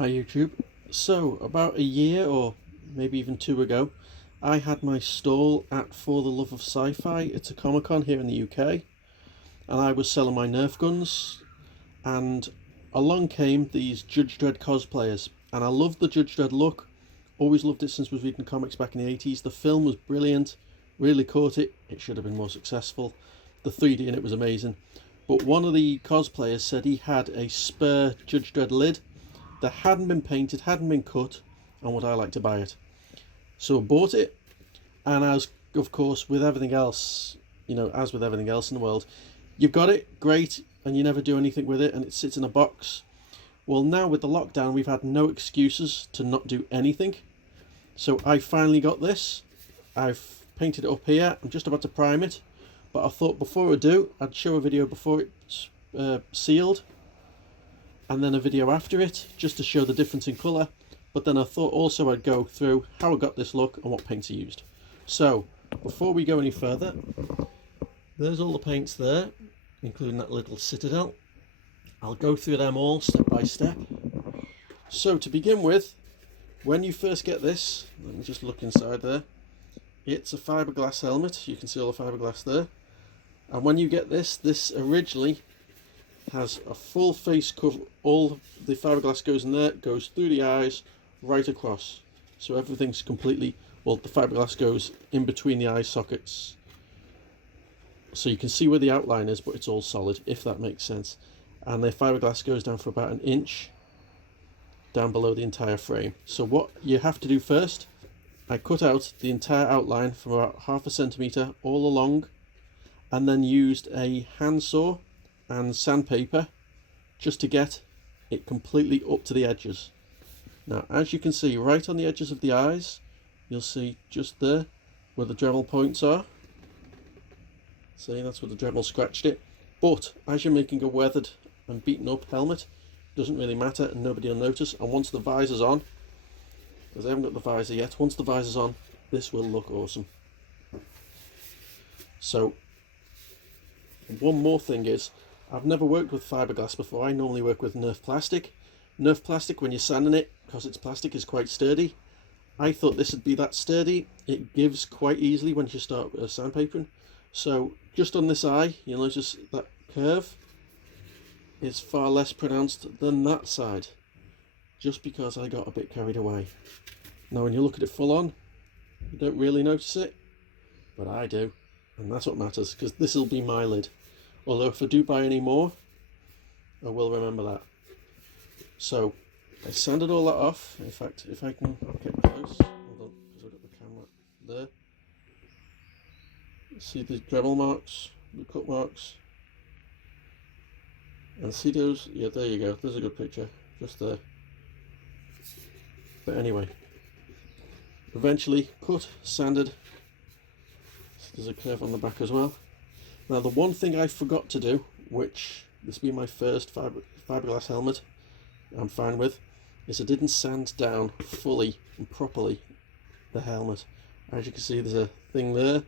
Hi YouTube. So about a year or maybe even two ago, I had my stall at For the Love of Sci-Fi. It's a Comic-Con here in the UK, and I was selling my Nerf guns, and along came these Judge Dredd cosplayers, and I loved the Judge Dredd look. Always loved it since I was reading comics back in the 80s. The film was brilliant, really caught it. It should have been more successful. The 3D in it was amazing. But one of the cosplayers said he had a spare Judge Dredd lid that hadn't been painted, hadn't been cut, and would I like to buy it? So I bought it, and as of course with everything else, as with everything else in the world, you've got it, great, and you never do anything with it, and it sits in a box. Well, now with the lockdown, we've had no excuses to not do anything. So I finally got this. I've painted it up here. I'm just about to prime it, but I thought before I do, I'd show a video before it's sealed, and then a video after it, just to show the difference in colour. But then I thought also I'd go through how I got this look and what paints I used. So before we go any further, there's all the paints there, including that little citadel. I'll go through them all step by step. So to begin with, when you first get this, let me just look inside there. It's a fiberglass helmet. You can see all the fiberglass there. And when you get this originally has a full face cover. All the fiberglass goes in there, goes through the eyes, right across. So everything's completely, well, the fiberglass goes in between the eye sockets. So you can see where the outline is, but it's all solid, if that makes sense. And the fiberglass goes down for about 1 inch down below the entire frame. So what you have to do first, I cut out the entire outline from about 1/2 centimetre all along, and then used a handsaw and sandpaper just to get it completely up to the edges. Now, as you can see, right on the edges of the eyes, you'll see just there where the Dremel points are. See, that's where the Dremel scratched it. But as you're making a weathered and beaten up helmet, it doesn't really matter and nobody will notice. And once the visor's on, because I haven't got the visor yet, once the visor's on, this will look awesome. So one more thing is, I've never worked with fiberglass before. I normally work with Nerf plastic. Nerf plastic, when you're sanding it, because it's plastic, is quite sturdy. I thought this would be that sturdy. It gives quite easily when you start sandpapering. So just on this eye, you'll notice that curve is far less pronounced than that side, just because I got a bit carried away. Now when you look at it full on, you don't really notice it, but I do, and that's what matters, because this will be my lid. Although if I do buy any more, I will remember that. So I sanded all that off. In fact, if I can get close, hold on, because I've got the camera there. See the Dremel marks, the cut marks, and see those? Yeah, there you go. There's a good picture, just there. But anyway, eventually cut, sanded. There's a curve on the back as well. Now the one thing I forgot to do, which this being my first fiberglass helmet I'm fine with, is I didn't sand down fully and properly the helmet. As you can see, there's a thing there.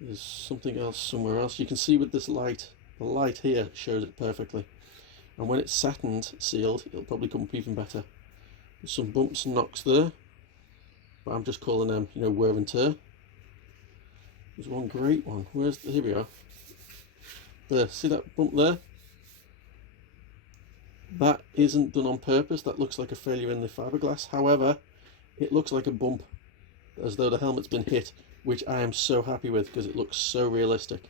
There's something else somewhere else. You can see with this light, the light here shows it perfectly. And when it's satined, sealed, it'll probably come up even better. There's some bumps and knocks there, but I'm just calling them, wear and tear. There's one great one. Here we are. There, see that bump there? That isn't done on purpose. That looks like a failure in the fiberglass. However, it looks like a bump, as though the helmet's been hit, which I am so happy with because it looks so realistic.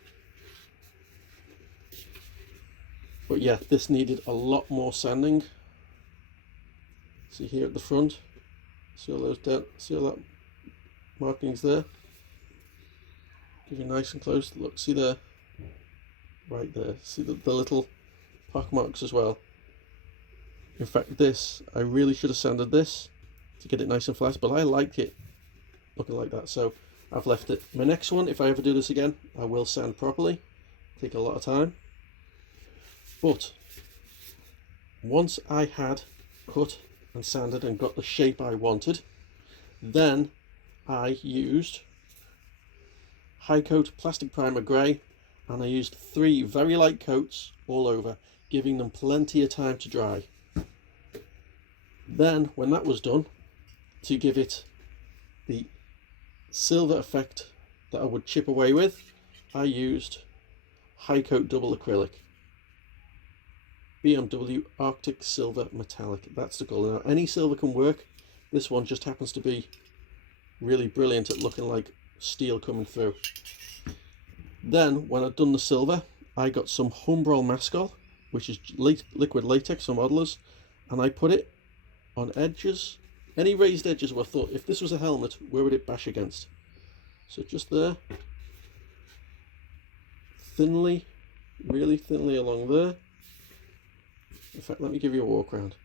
But yeah, this needed a lot more sanding. See here at the front, see all that markings there? Give you nice and close look, see there, right there, see the little pock marks as well. In fact, this, I really should have sanded this to get it nice and flat, but I like it looking like that, so I've left it. My next one, if I ever do this again, I will sand properly, take a lot of time. But once I had cut and sanded and got the shape I wanted, then I used high coat plastic primer grey, and I used 3 very light coats all over, giving them plenty of time to dry. Then when that was done, to give it the silver effect that I would chip away with, I used high coat double acrylic. BMW Arctic Silver Metallic, that's the colour. Now any silver can work, this one just happens to be really brilliant at looking like steel coming through. Then when I'd done the silver, I got some Humbrol Mascol, which is liquid latex for modelers, and I put it on edges, any raised edges where I thought if this was a helmet, where would it bash against? So just there, thinly, really thinly along there. In fact, let me give you a walk around.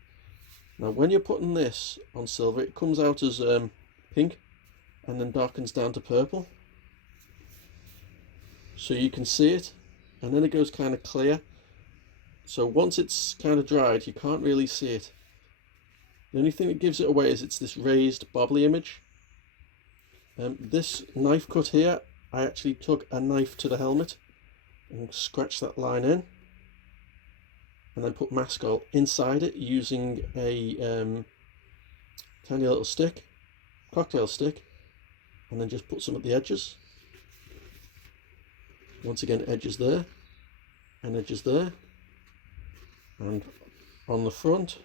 Now when you're putting this on silver, it comes out as pink and then darkens down to purple. So you can see it, and then it goes kind of clear. So once it's kind of dried, you can't really see it. The only thing that gives it away is it's this raised bobbly image. This knife cut here, I actually took a knife to the helmet and scratched that line in, and then put Mascol inside it using a tiny little stick, cocktail stick, and then just put some at the edges. Once again, edges there, and edges there, and on the front,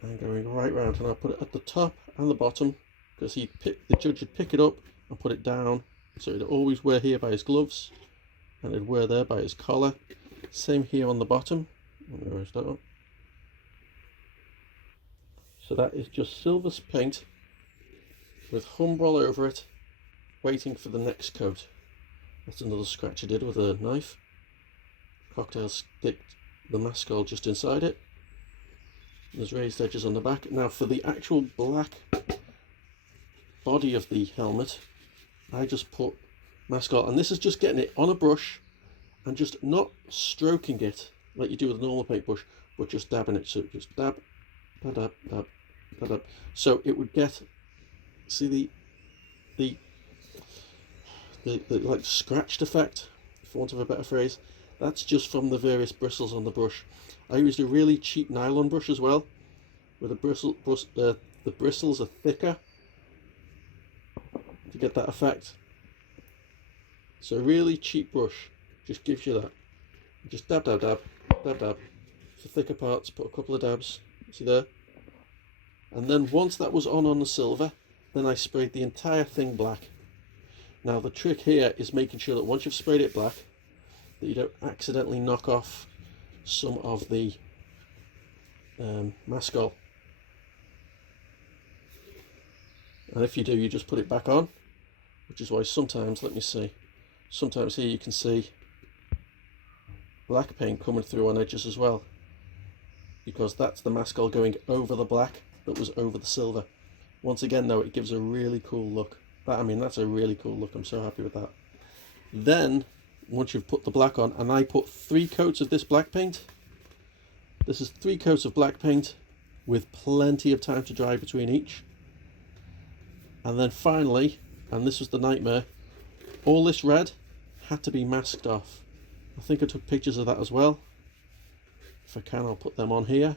and going right round, and I'll put it at the top and the bottom, because the judge would pick it up and put it down, so it'd always wear here by his gloves, and it'd wear there by his collar. Same here on the bottom. Where's that one? So that is just silver paint with Humbrol over it, waiting for the next coat. That's another scratch I did with a knife. Cocktail sticked the Mascol just inside it. There's raised edges on the back. Now for the actual black body of the helmet, I just put Mascol, and this is just getting it on a brush and just not stroking it like you do with a normal paintbrush, but just dabbing it. So just dab, dab, dab, dab, dab, dab. So it would get, see the like scratched effect, for want of a better phrase. That's just from the various bristles on the brush. I used a really cheap nylon brush as well, where the bristles are thicker to get that effect. So a really cheap brush just gives you that. Just dab, dab, dab, dab, dab. For thicker parts, put a couple of dabs. See there? And then once that was on the silver, then I sprayed the entire thing black. Now the trick here is making sure that once you've sprayed it black, that you don't accidentally knock off some of the Mascol. And if you do, you just put it back on, which is why sometimes, let me see, sometimes here you can see black paint coming through on edges as well, because that's the Mascol going over the black that was over the silver. Once again though, it gives a really cool look. That's a really cool look. I'm so happy with that. Then once you've put the black on, and I put 3 coats of this black paint. This is 3 coats of black paint with plenty of time to dry between each. And then finally, and this was the nightmare, all this red had to be masked off. I think I took pictures of that as well. If I can, I'll put them on here.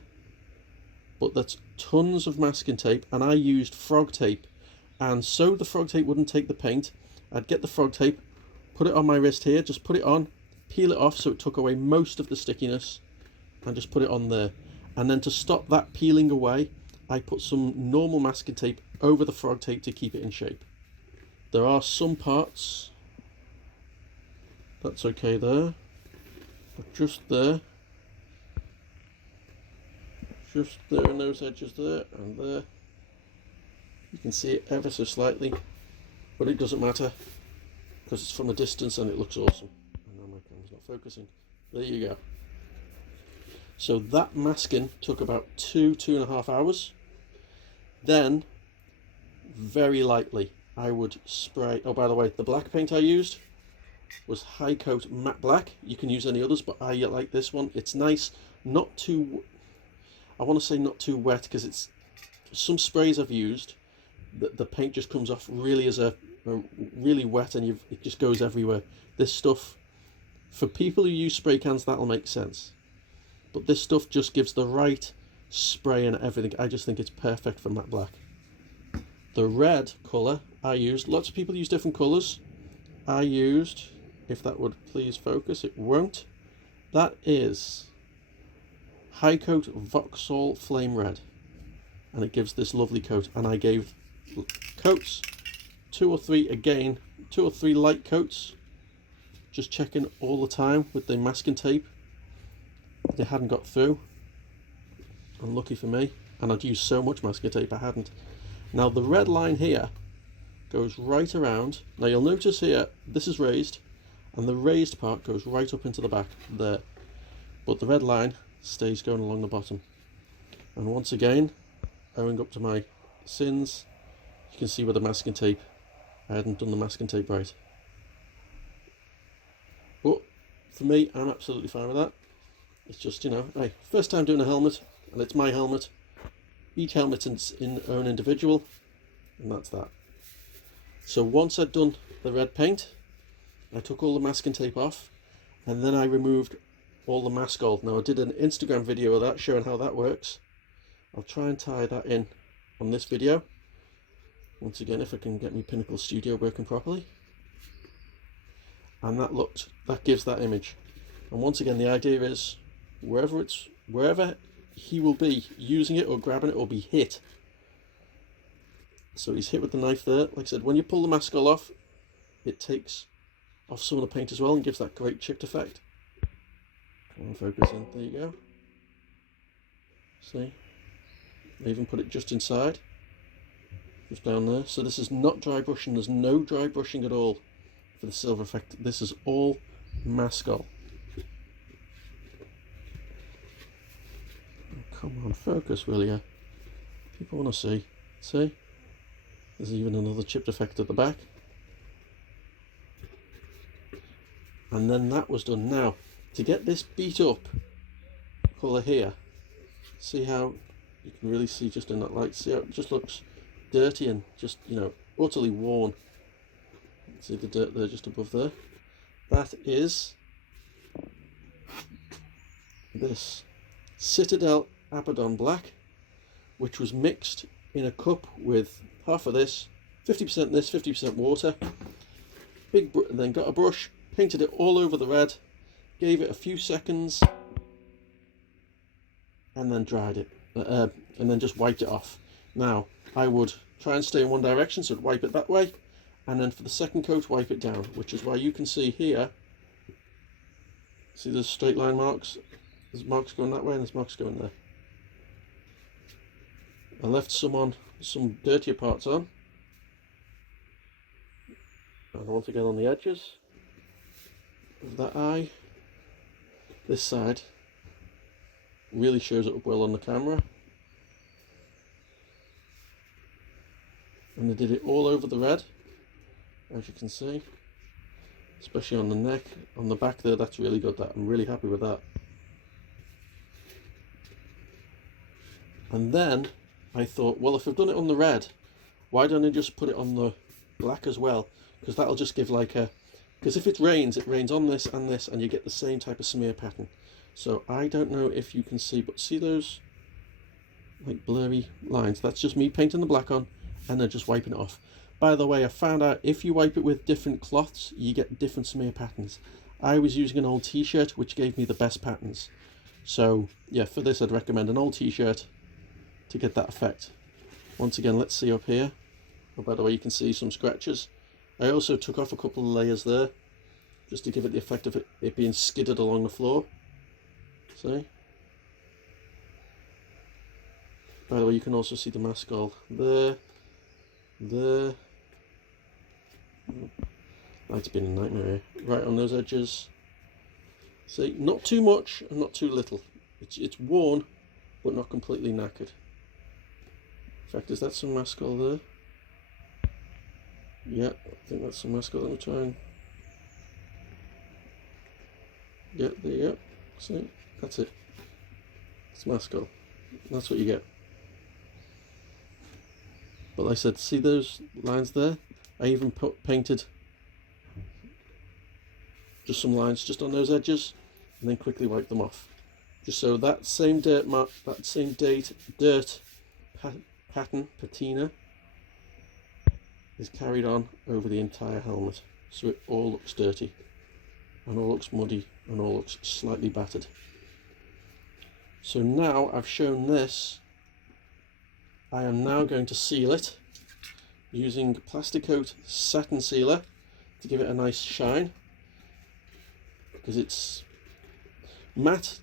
But that's tons of masking tape, and I used frog tape. And so the frog tape wouldn't take the paint, I'd get the frog tape, put it on my wrist here, just put it on, peel it off so it took away most of the stickiness, and just put it on there. And then to stop that peeling away, I put some normal masking tape over the frog tape to keep it in shape. There are some parts, that's okay there, but just there in those edges there and there, you can see it ever so slightly, but it doesn't matter because it's from a distance and it looks awesome. And now my camera's not focusing. There you go. So that masking took about 2.5 hours. Then very lightly I would spray, oh by the way, the black paint I used was high coat matte black. You can use any others, but I like this one. It's nice, not too, I want to say not too wet, because it's some sprays I've used, the paint just comes off really as a really wet, and it just goes everywhere. This stuff, for people who use spray cans, that'll make sense, but this stuff just gives the right spray and everything. I just think it's perfect for matte black. The red colour I used, lots of people use different colours. I used, if that would please focus, it won't. That is High Coat Vauxhall Flame Red. And it gives this lovely coat. And I gave coats, 2 or 3 again, 2 or 3 light coats. Just checking all the time with the masking tape. They hadn't got through. Unlucky for me. And I'd used so much masking tape I hadn't. Now the red line here goes right around. Now you'll notice here, this is raised. And the raised part goes right up into the back there. But the red line stays going along the bottom. And once again, owing up to my sins, you can see with the masking tape, I hadn't done the masking tape right. But for me, I'm absolutely fine with that. It's just, you know, hey, first time doing a helmet, and it's my helmet. Each helmet's in own individual, and that's that. So once I'd done the red paint, I took all the masking tape off, and then I removed all the mask gold. Now I did an Instagram video of that showing how that works. I'll try and tie that in on this video. Once again, if I can get my Pinnacle Studio working properly. And that gives that image. And once again, the idea is wherever he will be using it or grabbing it or be hit. So he's hit with the knife there. Like I said, when you pull the mask gold off, it takes off some of the paint as well and gives that great chipped effect. Come on, focus in. There you go. See? I even put it just inside. Just down there. So this is not dry brushing. There's no dry brushing at all for the silver effect. This is all mascol. Come on, focus, will ya? People want to see. See? There's even another chipped effect at the back. And then that was done. Now, to get this beat up colour here, see how you can really see just in that light, see how it just looks dirty and just, you know, utterly worn. See the dirt there just above there? That is this Citadel Abaddon Black, which was mixed in a cup with half of this, 50% this, 50% water. Then got a brush, painted it all over the red, gave it a few seconds, and then dried it, and then just wiped it off. Now, I would try and stay in one direction, so I'd wipe it that way, and then for the second coat, wipe it down, which is why you can see here, see there's straight line marks? There's marks going that way, and there's marks going there. I left some dirtier parts on, and once again on the edges of that eye. This side really shows it up well on the camera. And I did it all over the red, as you can see, especially on the neck, on the back there. That's really good. I'm really happy with that. And then I thought, well, if I've done it on the red, why don't I just put it on the black as well? Because that'll just give like a, because if it rains on this, and you get the same type of smear pattern. So I don't know if you can see, but see those like blurry lines? That's just me painting the black on and then just wiping it off. By the way, I found out if you wipe it with different cloths, you get different smear patterns. I was using an old t-shirt, which gave me the best patterns. So yeah, for this I'd recommend an old t-shirt to get that effect. Once again, let's see up here. Oh, by the way, you can see some scratches. I also took off a couple of layers there, just to give it the effect of it being skidded along the floor. See? By the way, you can also see the mascol there, there. That's been a nightmare. Right on those edges. See, not too much and not too little. It's worn, but not completely knackered. In fact, is that some mascol there? Yeah, I think that's some mascol. Let me try and... Yeah, there you go. See, that's it. It's mascol. That's what you get. But like I said, see those lines there? I even painted just some lines just on those edges and then quickly wiped them off. just so that same dirt mark, that same dirt pattern patina is carried on over the entire helmet, so it all looks dirty and all looks muddy and all looks slightly battered. So now I've shown this, I am now going to seal it using Plasticoat satin sealer to give it a nice shine, because it's matte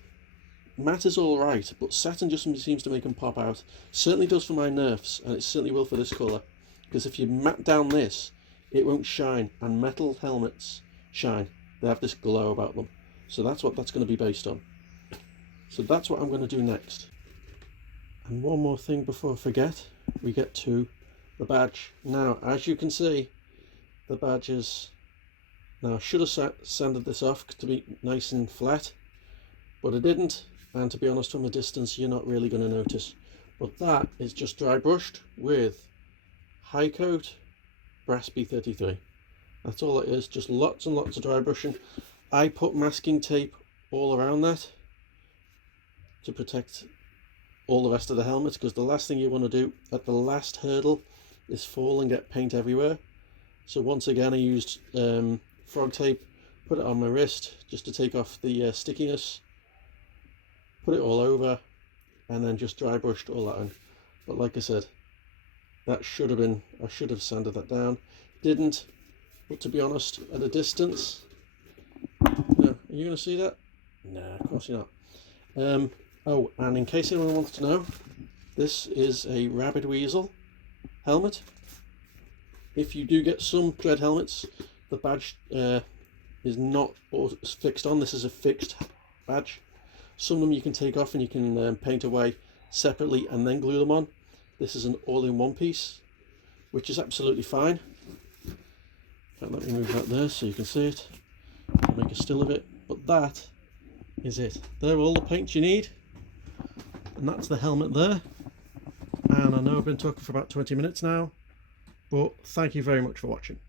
is alright, but satin just seems to make them pop out. Certainly does for my Nerfs, and it certainly will for this colour, because if you matte down this, it won't shine, and metal helmets shine. They have this glow about them. So that's what that's going to be based on. So that's what I'm going to do next. And one more thing before I forget, we get to the badge. Now, as you can see, the badge is... Now, I should have sanded this off to be nice and flat, but I didn't. And to be honest, from a distance, you're not really going to notice. But that is just dry brushed with High Coat Brass B33. That's all it is, just lots and lots of dry brushing. I put masking tape all around that to protect all the rest of the helmet, because the last thing you want to do at the last hurdle is fall and get paint everywhere. So once again, I used frog tape, put it on my wrist just to take off the stickiness, put it all over, and then just dry brushed all that on. But like I said, that should have been, I should have sanded that down, didn't. But to be honest, at a distance, no, are you going to see that? Nah, of course you're not. Oh, and in case anyone wants to know, this is a Rabid Weasel helmet. If you do get some Dredd helmets, the badge is not fixed on. This is a fixed badge. Some of them you can take off and you can paint away separately and then glue them on. This is an all-in-one piece, which is absolutely fine. Let me move that there so you can see it. Make a still of it. But that is it. They're all the paints you need. And that's the helmet there. And I know I've been talking for about 20 minutes now, but thank you very much for watching.